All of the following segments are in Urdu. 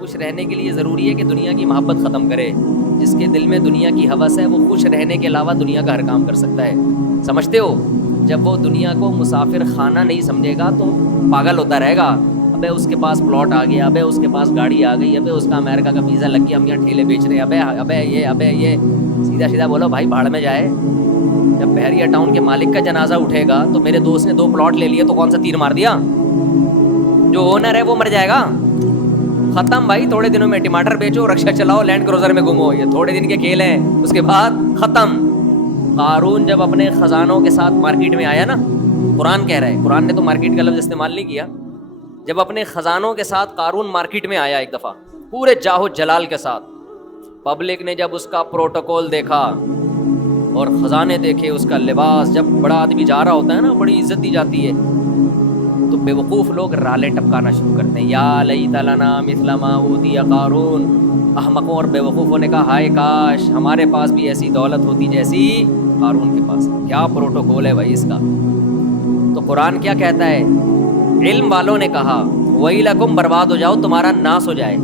خوش رہنے کے لیے ضروری ہے کہ دنیا کی محبت ختم کرے. جس کے دل میں دنیا کی ہوس ہے وہ خوش رہنے کے علاوہ دنیا کا ہر کام کر سکتا ہے. سمجھتے ہو؟ جب وہ دنیا کو مسافر خانہ نہیں سمجھے گا تو پاگل ہوتا رہے گا. ابے اس کے پاس پلاٹ آ گیا, ابے اس کے پاس گاڑی آ گئی, ابے اس کا امریکہ کا ویزا لگ گیا, ہم یہاں ٹھیلے بیچ رہے ہیں, ابے یہ. سیدھا سیدھا بولو بھائی بھاڑ میں جائے. جب بحریہ ٹاؤن کے مالک کا جنازہ اٹھے گا تو میرے دوست نے 2 پلاٹ لے لیے تو کون سا تیر مار دیا؟ جو اونر ہے وہ مر جائے گا. ختم بھائی. تھوڑے دنوں میں ٹماٹر بیچو, رکشا چلاؤ, لینڈ کروزر میں گھومو, یہ تھوڑے دن کے کھیل ہیں, اس کے بعد ختم. قارون جب اپنے خزانوں کے ساتھ مارکیٹ میں آیا نا, قرآن کہہ رہا ہے, قرآن نے تو مارکیٹ کا لفظ استعمال نہیں کیا. جب اپنے خزانوں کے ساتھ قارون مارکیٹ میں آیا ایک دفعہ پورے جاہو جلال کے ساتھ, پبلک نے جب اس کا پروٹوکول دیکھا اور خزانے دیکھے, اس کا لباس, جب بڑا آدمی جا رہا ہوتا ہے نا بڑی عزت دی جاتی ہے, تو بے وقوف لوگ رالے ٹپکانا شروع کرتے ہیں. یا لیت لنا مثل ما اوتی قارون. احمقوں اور بے وقوفوں نے کہا ہائے کاش ہمارے پاس بھی ایسی دولت ہوتی جیسی قارون کے پاس. کیا پروٹوکول ہے بھائی اس کا. تو قرآن کیا کہتا ہے؟ علم والوں نے کہا ویلکم, برباد ہو جاؤ, تمہارا ناس ہو جائے.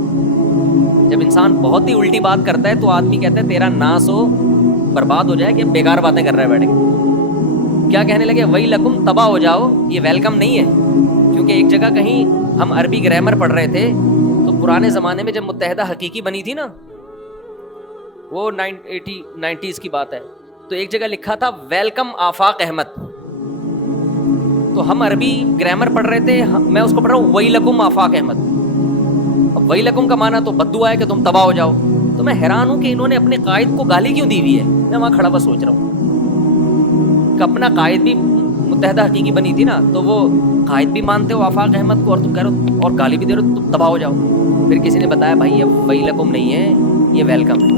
جب انسان بہت ہی الٹی بات کرتا ہے تو آدمی کہتا ہے تیرا ناس ہو, برباد ہو جائے, کہ بیکار باتیں کر رہا ہے بیٹھ کے. کیا کہنے لگے؟ ویلکم, تباہ ہو جاؤ. یہ ویلکم نہیں ہے, کیونکہ ایک جگہ کہیں ہم عربی گرامر پڑھ رہے تھے تو پرانے زمانے میں جب متحدہ حقیقی بنی تھی نا, وہ 90s کی بات ہے, تو ایک جگہ لکھا تھا ویلکم آفاق احمد. تو ہم عربی گرامر پڑھ رہے تھے, میں اس کو پڑھ رہا ہوں ویلکم آفاق احمد. اب ویلکم کا معنی تو بددعا ہے کہ تم تباہ ہو جاؤ. تو میں حیران ہوں کہ انہوں نے اپنے قائد کو گالی کیوں دی ہوئی ہے. میں وہاں کھڑا ہوا سوچ رہا ہوں کہ اپنا قائد بھی متحدہ حقیقی بنی تھی نا, تو وہ قائد بھی مانتے ہو آفاق احمد کو, اور تم کہہ رہے ہو اور گالی بھی دے رہے ہو, تم تباہ ہو جاؤ. پھر کسی نے بتایا بھائی یہ ویلکم نہیں ہے, یہ ویلکم ہے.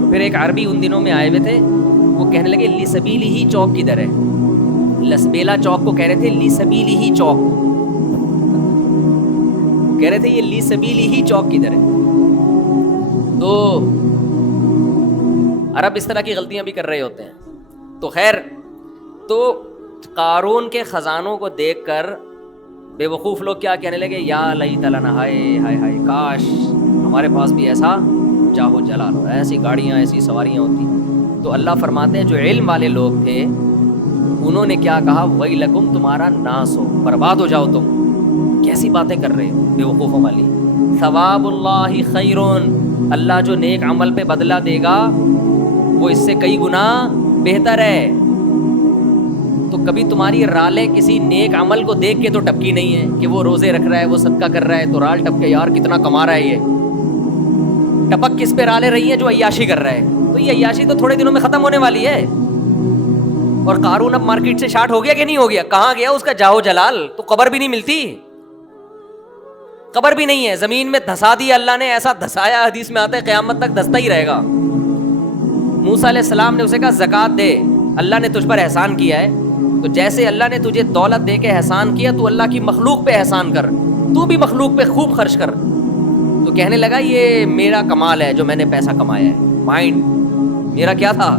تو پھر ایک عربی ان دنوں میں آئے ہوئے تھے, وہ کہنے لگے لی سبیلی ہی چوک کدھر ہے. لسبیلا چوک کو کہہ رہے تھے لی سبیلی ہی چوک, کہہ رہے تھے یہ لی سبیلی ہی چوک کدھر ہے. تو عرب اس طرح کی غلطیاں بھی کر رہے ہوتے ہیں. تو خیر, تو قارون کے خزانوں کو دیکھ کر بے وقوف لوگ کیا کہنے لگے؟ یا لیت لنا, ہائے ہائے ہائے, کاش ہمارے پاس بھی ایسا جاہو جلال ہو, ایسی گاڑیاں, ایسی سواریاں ہوتی. تو اللہ فرماتے ہیں جو علم والے لوگ تھے انہوں نے کیا کہا؟ ویلکم, تمہارا ناس ہو, برباد ہو جاؤ تم. کیسی باتیں کر رہے ہو بے وقوفوں والی. ثواب اللہ خیرون, اللہ جو نیک عمل پہ بدلہ دے گا وہ اس سے کئی گنا بہتر ہے. تو کبھی تمہاری رالیں کسی نیک عمل کو دیکھ کے تو ٹپکی نہیں ہے کہ وہ روزے رکھ رہا ہے, وہ صدقہ کر رہا ہے, تو رال ٹپکے یار کتنا کما رہا ہے. یہ ٹپک کس پہ رالیں رہی ہیں؟ جو عیاشی کر رہا ہے. تو یہ عیاشی تو تھوڑے دنوں میں ختم ہونے والی ہے. اور قارون اب مارکیٹ سے شارٹ ہو گیا کہ نہیں ہو گیا؟ کہاں گیا اس کا جاہو جلال؟ تو قبر بھی نہیں ملتی, قبر بھی نہیں ہے, زمین میں دھسا دیا اللہ نے, ایسا دھسایا حدیث میں آتا ہے قیامت تک دھستا ہی رہے گا. موسیٰ علیہ السلام نے اسے کہا زکوٰۃ دے, اللہ نے تجھ پر احسان کیا ہے, تو جیسے اللہ نے تجھے دولت دے کے احسان کیا تو اللہ کی مخلوق پہ احسان کر, تو بھی مخلوق پہ خوب خرچ کر. تو کہنے لگا یہ میرا کمال ہے جو میں نے پیسہ کمایا ہے, مائنڈ میرا کیا تھا.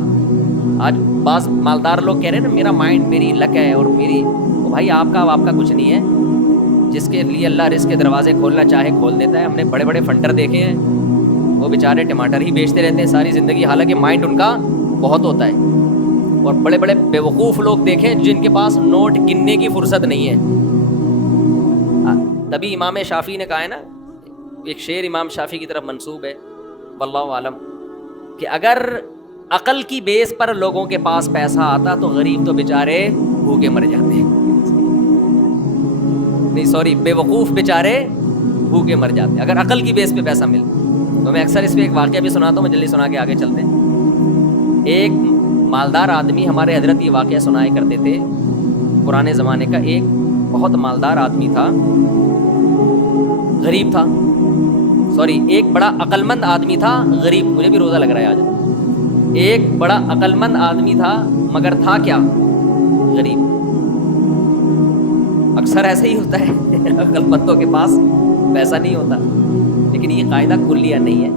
آج بعض مالدار لوگ کہہ رہے ہیں نا میرا مائنڈ, میری لک ہے اور میری, تو بھائی آپ کا کچھ نہیں ہے. جس کے لیے اللہ رزق کے دروازے کھولنا چاہے کھول دیتا ہے. ہم نے بڑے بڑے فنڈر دیکھے ہیں, وہ بیچارے ٹماٹر ہی بیچتے رہتے ہیں ساری زندگی, حالانکہ مائنڈ ان کا بہت ہوتا ہے. اور بڑے بڑے بے وقوف لوگ دیکھیں جن کے پاس نوٹ گننے کی فرصت نہیں ہے. تبھی امام شافعی نے کہا ہے نا, ایک شعر امام شافعی کی طرف منسوب ہے واللہ عالم, کہ اگر عقل کی بیس پر لوگوں کے پاس پیسہ آتا تو غریب تو بیچارے بھوکے مر جاتے, نہیں سوری, بے وقوف بیچارے بھوکے مر جاتے اگر عقل کی بیس پہ پیسہ ملتا. تو میں اکثر اس پہ ایک واقعہ بھی سناتا ہوں, میں جلدی سنا کے آگے چلتے ہیں. ایک مالدار آدمی, ہمارے حضرت یہ واقعہ سنائے کرتے تھے پرانے زمانے کا. ایک بہت مالدار آدمی تھا, غریب تھا, سوری ایک بڑا عقل مند آدمی تھا, غریب, مجھے بھی روزہ لگ رہا ہے آج. ایک بڑا عقل مند آدمی تھا مگر تھا کیا؟ غریب. اکثر ایسا ہی ہوتا ہے, عقل مندوں کے پاس پیسہ نہیں ہوتا, لیکن یہ قاعدہ کلیہ نہیں ہے.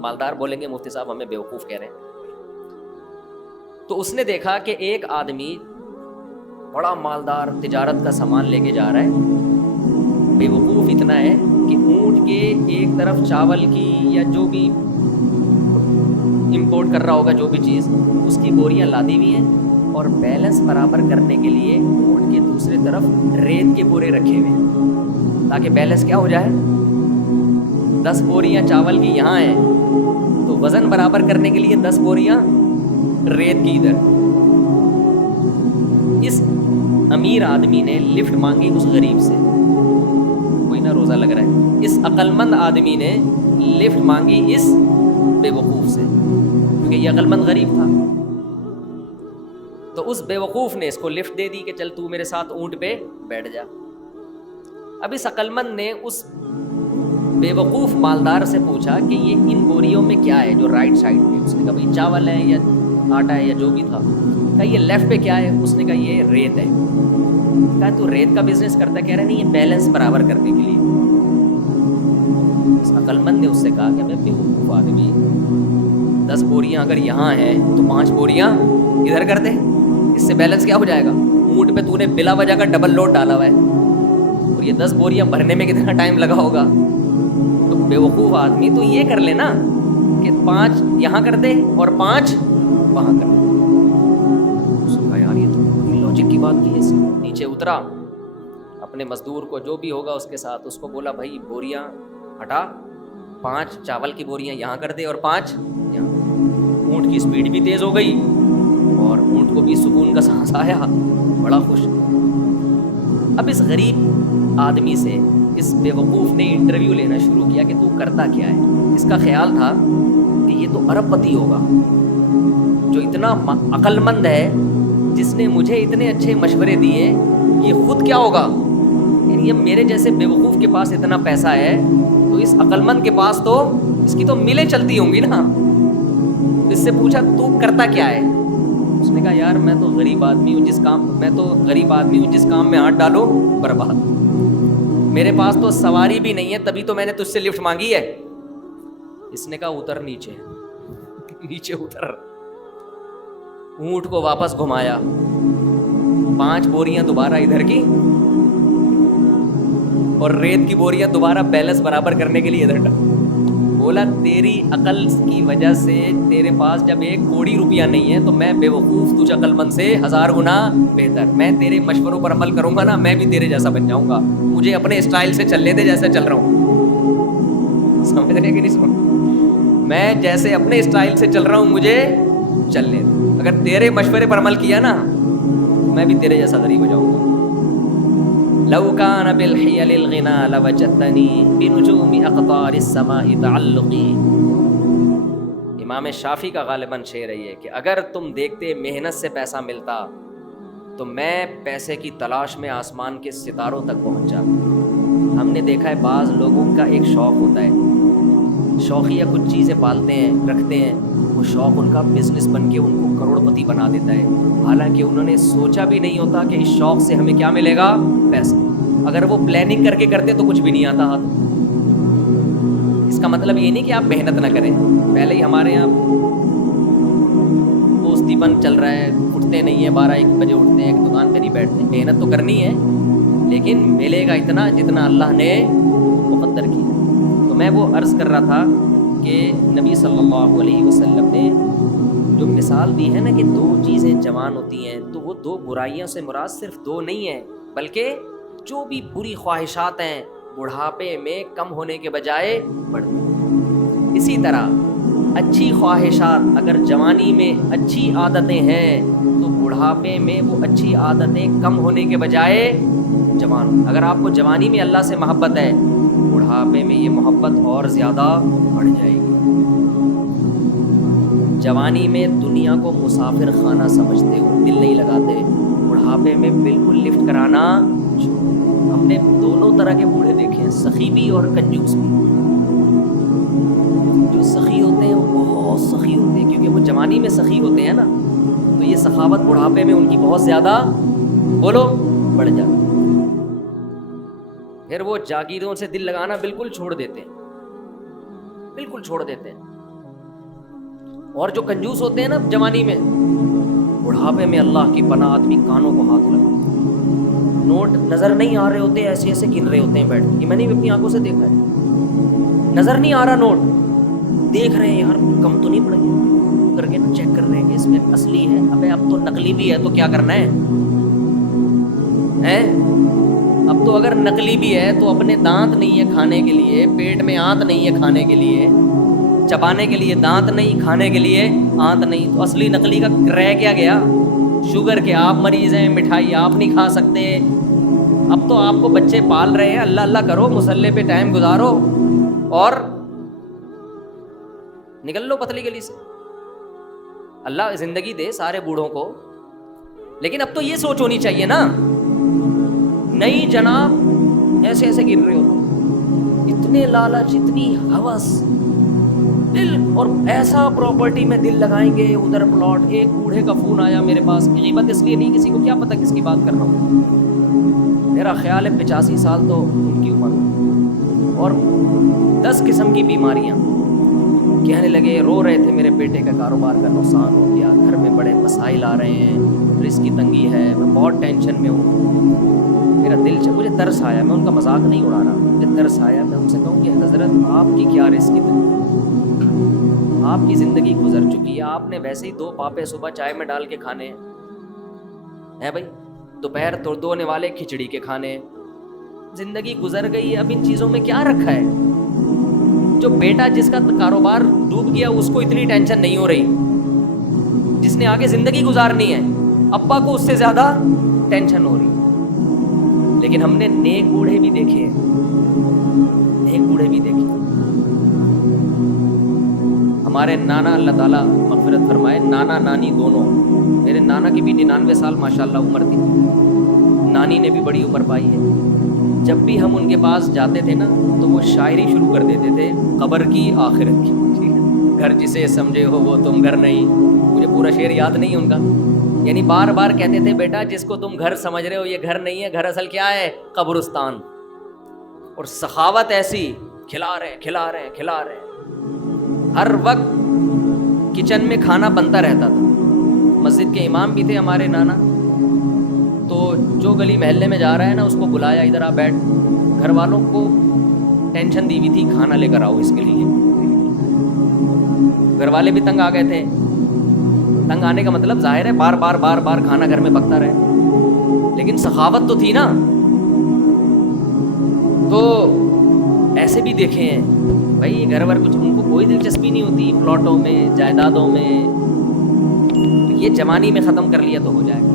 مالدار بولیں گے مفتی صاحب ہمیں بیوقوف کہہ رہے ہیں. تو اس نے دیکھا کہ ایک آدمی بڑا مالدار تجارت کا سامان لے کے جا رہا ہے, بیوقوف اتنا ہے کہ اونٹ کے ایک طرف چاول کی یا جو بھی امپورٹ کر رہا ہوگا جو بھی چیز، اس کی بوریاں لادی ہوئی ہیں، اور بیلنس برابر کرنے کے لیے اونٹ کے دوسری طرف ریت کے بورے رکھے ہوئے ہیں تاکہ بیلنس کیا ہو جائے. 10 بوریاں چاول کی یہاں ہیں تو وزن برابر کرنے کے لیے 10 بوریاں ریت کی ادھر. اس امیر آدمی نے لفٹ مانگی اس غریب سے، کوئی نہ روزہ لگ رہا ہے. اس عقل مند آدمی نے لفٹ مانگی اس بے وقوف سے، کیونکہ یہ عقل مند غریب تھا. تو اس بے وقوف نے اس کو لفٹ دے دی کہ چل تو میرے ساتھ اونٹ پہ بیٹھ جا. اب اس عقل مند نے اس بے وقوف مالدار سے پوچھا کہ یہ ان بوریوں میں کیا ہے جو رائٹ سائڈ پہ. اس نے کہا بھائی چاول ہے یا آٹا ہے یا جو بھی تھا. کہا یہ لیفٹ پہ کیا ہے؟ اس نے کہا یہ ریت ہے. کہا تو ریت کا بزنس کرتا ہے؟ کہہ رہا نہیں یہ بیلنس برابر کرنے کے لیے. اس عقل مند نے اس سے کہا کہ میں بے وقوف آدمی، 10 بوریاں اگر یہاں ہیں تو 5 بوریاں ادھر کر دے، اس سے بیلنس کیا ہو جائے گا. اونٹ پہ تو نے بلا وجہ کا ڈبل لوڈ ڈالا ہوا ہے، اور یہ 10 بوریاں بھرنے میں کتنا ٹائم لگا ہوگا. تو بے وقوف آدمی تو یہ کر لینا کہ 5 یہاں کر دے اور 5 وہاں کر دے. اس نے کہا یار یہ تو لاجک کی بات کی ہے. نیچے اترا، اپنے مزدور کو جو بھی ہوگا اس کے ساتھ اس کو بولا بھائی بوریاں ہٹا، 5 چاول کی بوریاں یہاں کر دے اور 5 یہاں. اونٹ کی سپیڈ بھی تیز ہو گئی اور اونٹ کو بھی سکون کا سانس آیا، بڑا خوش. اب اس غریب آدمی سے اس بے وقوف نے انٹرویو لینا شروع کیا کہ تو کرتا کیا ہے. اس کا خیال تھا کہ یہ تو ارب پتی ہوگا جو اتنا عقل مند ہے، جس نے مجھے اتنے اچھے مشورے دیے. یہ خود کیا ہوگا؟ یعنی اب میرے جیسے بے وقوف کے پاس اتنا پیسہ ہے تو اس عقل مند کے پاس تو اس کی تو ملیں چلتی ہوں گی نا. اس سے پوچھا تو کرتا کیا ہے؟ اس نے کہا یار میں تو غریب آدمی ہوں، جس کام میں ہاتھ ڈالو برباد. میرے پاس تو سواری بھی نہیں ہے، تبھی تو میں نے تجھ سے لفٹ مانگی ہے. اس نے کہا اتر نیچے. نیچے اتر، اونٹ کو واپس گھمایا، 5 بوریاں دوبارہ ادھر کی اور ریت کی بوریاں دوبارہ بیلنس برابر کرنے کے لیے ادھر ڈال. بولا تیری عقل کی وجہ سے تیرے پاس جب 1 کوڑی روپیہ نہیں ہے تو میں بے وقوف تجھ عقل مند سے 1000 گنا بہتر. میں تیرے مشوروں پر عمل کروں گا نا، میں بھی تیرے جیسا بن جاؤں گا. مجھے اپنے اسٹائل سے چلنے دے جیسا چل رہا ہوں. سمجھ رہے کہ نہیں سمجھ؟ میں جیسے اپنے اسٹائل سے چل رہا ہوں مجھے چلنے دے. اگر تیرے مشورے پر عمل کیا نا میں بھی تیرے جیسا غریب ہو جاؤں گا. لو كان بالحيل الغنى لوجدتني بنجوم اقطار السماء تعلقي. امام شافعی کا غالباً شعر ہے کہ اگر تم دیکھتے محنت سے پیسہ ملتا تو میں پیسے کی تلاش میں آسمان کے ستاروں تک پہنچ جاتا. ہم نے دیکھا ہے بعض لوگوں کا ایک شوق ہوتا ہے، شوقیہ کچھ چیزیں پالتے ہیں رکھتے ہیں، وہ شوق ان کا بزنس بن کے ان کو کروڑ پتی بنا دیتا ہے، حالانکہ انہوں نے سوچا بھی نہیں ہوتا کہ اس شوق سے ہمیں کیا ملے گا، پیسہ. اگر وہ پلاننگ کر کے کرتے تو کچھ بھی نہیں آتا ہاتھ. اس کا مطلب یہ نہیں کہ آپ محنت نہ کریں. پہلے ہی ہمارے یہاں دوستی بن چل رہا ہے، اٹھتے نہیں ہیں 12-1 بجے اٹھتے ہیں، ایک دکان پہ نہیں بیٹھتے. محنت تو کرنی ہے لیکن ملے گا اتنا جتنا اللہ نے مقدر کیا. تو میں وہ عرض کر رہا تھا کہ نبی صلی اللہ علیہ وسلم نے جو مثال دی ہے نا کہ 2 چیزیں جوان ہوتی ہیں تو وہ 2 برائیوں سے مراد صرف 2 نہیں ہیں، بلکہ جو بھی بری خواہشات ہیں بڑھاپے میں کم ہونے کے بجائے بڑھتی ہیں. اسی طرح اچھی خواہشات اگر جوانی میں اچھی عادتیں ہیں تو بڑھاپے میں وہ اچھی عادتیں کم ہونے کے بجائے جوان. اگر آپ کو جوانی میں اللہ سے محبت ہے، بڑھاپے میں یہ محبت اور زیادہ بڑھ جائے گی. جوانی میں دنیا کو مسافر خانہ سمجھتے ہو، دل نہیں لگاتے، بڑھاپے میں بالکل لفٹ کرانا چھوڑو. ہم نے دونوں طرح کے بوڑھے دیکھے ہیں، سخی بھی اور کنجوس بھی. جو سخی ہوتے ہیں وہ بہت سخی ہوتے ہیں کیونکہ وہ جوانی میں سخی ہوتے ہیں نا، تو یہ سخاوت بڑھاپے میں ان کی بہت زیادہ بولو بڑھ جاتی. پھر وہ جاگیروں سے دل لگانا بالکل چھوڑ دیتے ہیں، بالکل چھوڑ دیتے ہیں. اور جو کنجوس ہوتے ہیں نا جوانی میں، بڑھاپے میں اللہ کی پناہ آدمی کانوں کو ہاتھ لگا، نوٹ نظر نہیں آ رہے ہوتے، ایسے ایسے گن رہے ہوتے ہیں بیٹھ کے، یہ میں نے بھی اپنی آنکھوں سے دیکھا ہے، نظر نہیں آ رہا نوٹ، دیکھ رہے ہیں یار کم تو نہیں پڑ گیا کر کے نا، چیک کر رہے ہیں کہ اس میں اصلی ہے، ابے اب تو نقلی بھی ہے تو کیا کرنا ہے، اب تو اگر نقلی بھی ہے تو اپنے دانت نہیں ہے کھانے کے لیے، پیٹ میں آنت نہیں ہے کھانے کے لیے، چبانے کے لیے دانت نہیں، کھانے کے لیے آنت نہیں، تو اصلی نقلی کا رہ کیا گیا؟ شوگر کے آپ مریض ہیں، مٹھائی آپ نہیں کھا سکتے، اب تو آپ کو بچے پال رہے ہیں، اللہ اللہ کرو، مصلے پہ ٹائم گزارو اور نکل لو پتلی گلی سے، اللہ زندگی دے سارے بوڑھوں کو، لیکن اب تو یہ سوچ ہونی چاہیے نا، نہیں جناب ایسے ایسے گر رہے ہوتے، اتنے لالچ، اتنی ہوس، دل، اور ایسا پراپرٹی میں دل لگائیں گے، ادھر پلاٹ، ایک بوڑھے کا فون آیا میرے پاس، غیبت اس لیے نہیں، کسی کو کیا پتا کس کی بات کر رہا ہوں، میرا خیال ہے 85 سال تو ان کی عمر، اور 10 قسم کی بیماریاں، کہنے لگے، رو رہے تھے میرے بیٹے کا کاروبار کا نقصان ہو گیا، گھر میں بڑے مسائل آ رہے ہیں، رزق کی تنگی ہے، میں بہت ٹینشن میں ہوں، میرا دل مجھے ترس آیا، میں ان کا مذاق نہیں اڑا رہا، مجھے ترس آیا، میں ان سے کہوں کہ حضرت آپ کی کیا رزق کی تنگی ہے، آپ کی زندگی گزر چکی ہے، آپ نے ویسے ہی 2 پاپے صبح چائے میں ڈال کے کھانے ہیں بھائی، دوپہر دھونے والے کھچڑی کے کھانے، زندگی گزر گئی ہے، اب ان چیزوں میں کیا رکھا ہے؟ جو بیٹا جس کا کاروبار ڈوب گیا اس کو اتنی ٹینشن نہیں ہو رہی، جس نے آگے زندگی گزارنی ہے ابا کو اس سے زیادہ ٹینشن ہو رہی، لیکن ہم نے نیک بوڑھے بھی دیکھے، نیک بوڑھے بھی دیکھے، ہمارے نانا، اللہ تعالیٰ مغفرت فرمائے، نانا نانی دونوں، میرے نانا کی بھی 99 سال ماشاءاللہ عمر تھی، نانی نے بھی بڑی عمر پائی ہے، جب بھی ہم ان کے پاس جاتے تھے نا تو وہ شاعری شروع کر دیتے تھے، قبر کی آخرت کی، گھر جسے سمجھے ہو وہ تم گھر نہیں، مجھے پورا شعر یاد نہیں ہے ان کا، یعنی بار بار کہتے تھے بیٹا جس کو تم گھر سمجھ رہے ہو یہ گھر نہیں ہے، گھر اصل کیا ہے؟ قبرستان، اور سخاوت ایسی، کھلا رہے ہر وقت کچن میں کھانا بنتا رہتا تھا، مسجد کے امام بھی تھے ہمارے نانا، تو جو گلی محلے میں جا رہا ہے نا اس کو بلایا، ادھر آ بیٹھ، گھر والوں کو ٹینشن دی ہوئی تھی کھانا لے کر آؤ اس کے لیے، گھر والے بھی تنگ آ گئے تھے، تنگ آنے کا مطلب ظاہر ہے بار بار کھانا گھر میں پکتا رہے، لیکن سخاوت تو تھی نا، تو ایسے بھی دیکھے ہیں بھائی، گھر ور کچھ ان کو کوئی دلچسپی نہیں ہوتی پلاٹوں میں، جائیدادوں میں، یہ جوانی میں ختم کر لیا تو ہو جائے گا،